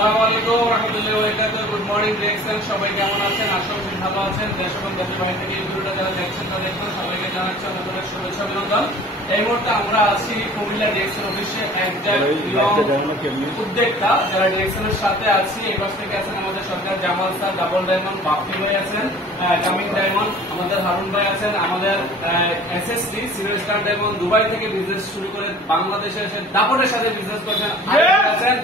আসসালামু আলাইকুম রাহমাতুল্লাহি ওয়া বারাকাতুহু। গুড মর্নিং দেখছেন, সবাই কেমন আছেন? আশা করি ভালো আছেন। দেশ এবং দেশের বাইরে থেকে এই ভিডিওটা যারা দেখছেন তাদেরকে সবাইকে জানাচ্ছি আমাদের শুভেচ্ছা অভিনন্দন। এই মুহূর্তে আমরা আছি কুমিল্লা ডিএক্সএন অফিসে একজন উদ্যোক্তা যারা ডিএক্সএনের সাথে আছি। এই পাশ থেকে আছেন আমাদের Sarkar Jamal sir, double diamond Bappi ভাই আছেন, কামিং ডায়মন্ড আমাদের হারুন ভাই আছেন, আমাদের SSC senior star diamond Dubai থেকে বিজনেস শুরু করে বাংলাদেশে এসে দাপটের সাথে বিজনেস করছেন আছেন।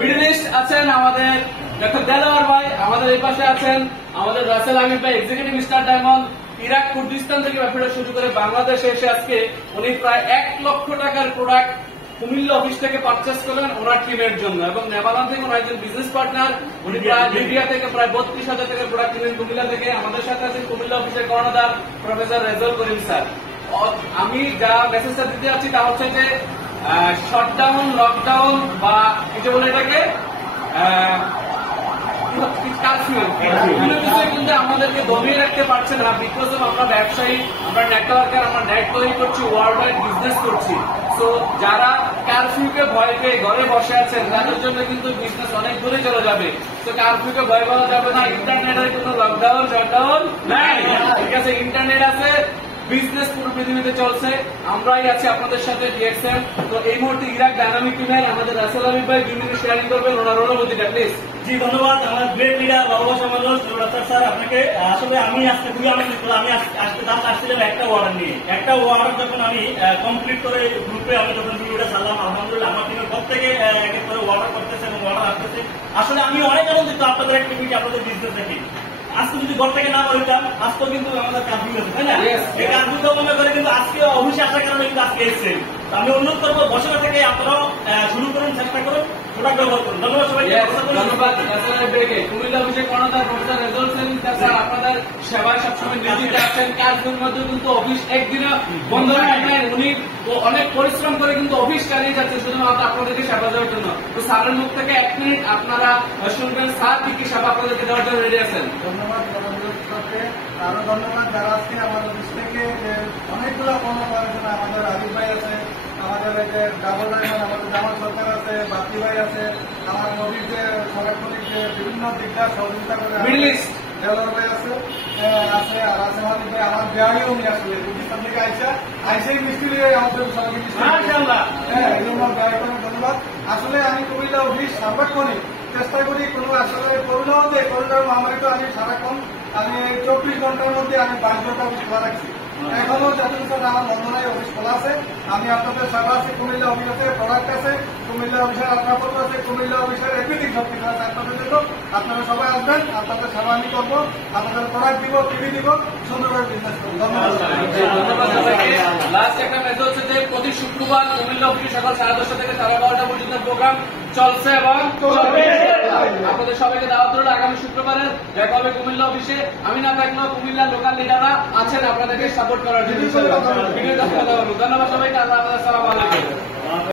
মিডল ইস্ট আছেন আমাদের ডক্টর দেলোয়ার ভাই, আমাদের এই পাশে আছেন আমাদের রাসেল আমির ভাই, executive star diamond Iraq Kurdistan থেকে ব্যবসা শুরু করে বাংলাদেশে এসে আজকে উনি প্রায় 1 লক্ষ টাকার প্রোডাক্ট কুমিল্লা অফিস থেকে পারচেস করলেন ওনার টিমের জন্য। এবং নেপাল থেকে ওনার একজন বিজনেস পার্টনার, উনি প্রায় লিবিয়া থেকে প্রায় 32,000 টাকার প্রোডাক্ট কিনলেন কুমিল্লা থেকে। আমাদের সাথে আছেন কুমিল্লা অফিসের কর্ণধার প্রফেসর রেজাউল করিম স্যার। আমি যা মেসেজটা দিতে যাচ্ছি তা হচ্ছে যে শটডাউন, লকডাউন বা কিছু বলে এটাকে কিন্তু আমাদেরকে দমিয়ে রাখতে পারছে না। বিকজ অফ আমরা ব্যবসায়ী, আমরা নেটওয়ার্কার, আমরা নেট তৈরি করছি, ওয়ার্ল্ড ওয়াইড বিজনেস করছি। তো যারা কারফিউকে ভয় পেয়ে ঘরে বসে আছেন তাদের জন্য কিন্তু বিজনেস অনেক দূরে চলে যাবে। তো কারফিউকে ভয় পাওয়া যাবে না। ইন্টারনেটের কোনো লকডাউন শটডাউন নাই, ঠিক আছে? ইন্টারনেট আছে, বিজনেস পুরো পৃথিবীতে চলছে, আমরাই আছি আপনাদের সাথে ডিএক্সএন। তো এই মুহূর্তে ইরাক ডায়নামিক টিমের আমাদের রাসেল আমির ভাই 2 মিনিট শেয়ারিং করবেন ওনার অনুভূতিটা প্লিজ। জি ধন্যবাদ আমার গ্রেট লিডার ভালোবাসা মানুষ ডাক্তার স্যার আপনাকে। আসলে আমি আজকে খুবই আনন্দিত। আমি আজকে দাম আসছিলাম একটা ওয়ার্ডার নিয়ে। একটা ওয়ার্ডার যখন আমি কমপ্লিট করে গ্রুপে আমি যখন ভিডিওটা চালাম, আলহামদুলিল্লাহ আমার টিমের প্রত্যেকে এক এক করে ওয়ার্ডার করতেছে এবং ওয়ার্ডার আসতেছে। আসলে আমি অনেক আনন্দিত আপনাদের অ্যাক্টিভিটি, আপনাদের বিজনেস দেখি। আজকে যদি ঘর থেকে না বলতাম আজকেও কিন্তু আমাদের কাজগুলো আছে, তাই না? এই কাজগুলো মনে করে কিন্তু আজকে অফিসে আসার কারণে কিন্তু আজকে এসছে। আমি অনুরোধ করবো বছর থেকে আপনারাও শুরু করুন, চেষ্টা করুন, প্রোডাক্ট ব্যবহার করুন। ধন্যবাদ সবাইকে। ধন্যবাদ কুমিল্লা অফিসের কর্ণধার প্রফেসর রেজাউল স্যার, আপনাদের সেবায় সবসময় নিয়োজিত আছেন। কাজের মধ্যে কিন্তু অফিস একদিনও বন্ধ রাখেন। উনি অনেক পরিশ্রম করে কিন্তু অফিস চালিয়ে যাচ্ছে শুধুমাত্র আপনাদেরকে সেবা দেওয়ার জন্য। তো স্যারের মুখ থেকে 1 মিনিট আপনারা শুনবেন স্যার কি কি সেবা আপনাদেরকে দেওয়ার জন্য রেডি আছেন। ধন্যবাদ আরো ধন্যবাদ যারা আজকে আমাদের অফিস থেকে অনেকগুলো পণ্য করেছেন। আমাদের আদিব ভাই আছে, আমাদের এই যে ডাবল ডায়মন্ড, আমাদের জামাল সরকার আছে, বাপ্পি ভাই আছে, আমার নদীর যে সারাক্ষণিক যে বিভিন্ন দিকটা সহযোগিতা করে মিডল ইস্ট দেলোয়ার ভাই আছে আর আছে মালিক ভাই। আমার বিহারি উনি আসলে পাকিস্তান থেকে আইসাই মিষ্টি আমাদের সবাইকে এই জন্য ধন্যবাদ। আসলে আমি কুমিল্লা অফিস সার্বক্ষণিক চেষ্টা করি কোনো আসলে করোনার মহামারী তো আমি সারাক্ষণ 24 ঘন্টার মধ্যে আমি 22 ঘন্টা অফিস খোলা রাখছি। এখনো যথেষ্ট আমার বন্ধনায় অফিস খোলা আছে। আমি আপনাদের সেবা আছে, কুমিল্লা অফিস আছে, প্রোডাক্ট আছে, কুমিল্লা অফিসের আসবাবপত্র আছে, কুমিল্লা অফিসের এভরিথিং সব কিছু আছে আপনাদের জন্য। আপনারা সবাই আসবেন, আপনাদের সেবা আমি করবো, আপনাদের প্রোডাক্ট দিব, টিভি দিব, সুন্দরভাবে বিজনেস করবো। ধন্যবাদ। লাস্ট একটা মেসেজ হচ্ছে যে প্রতি শুক্রবার কুমিল্লা অফিসে সকাল 10:30 থেকে 12:30 পর্যন্ত প্রোগ্রাম চলছে এবং আপনাদের সবাইকে দাওয়াত রইল আগামী শুক্রবারে দেখা হবে কুমিল্লা অফিসে। আমি না থাকলেও কুমিল্লার লোকাল লিডাররা আছেন আপনাদেরকে সাপোর্ট করার জন্য। ধন্যবাদ সবাইকে। আল্লাহ হাফেজ, আসসালামু আলাইকুম।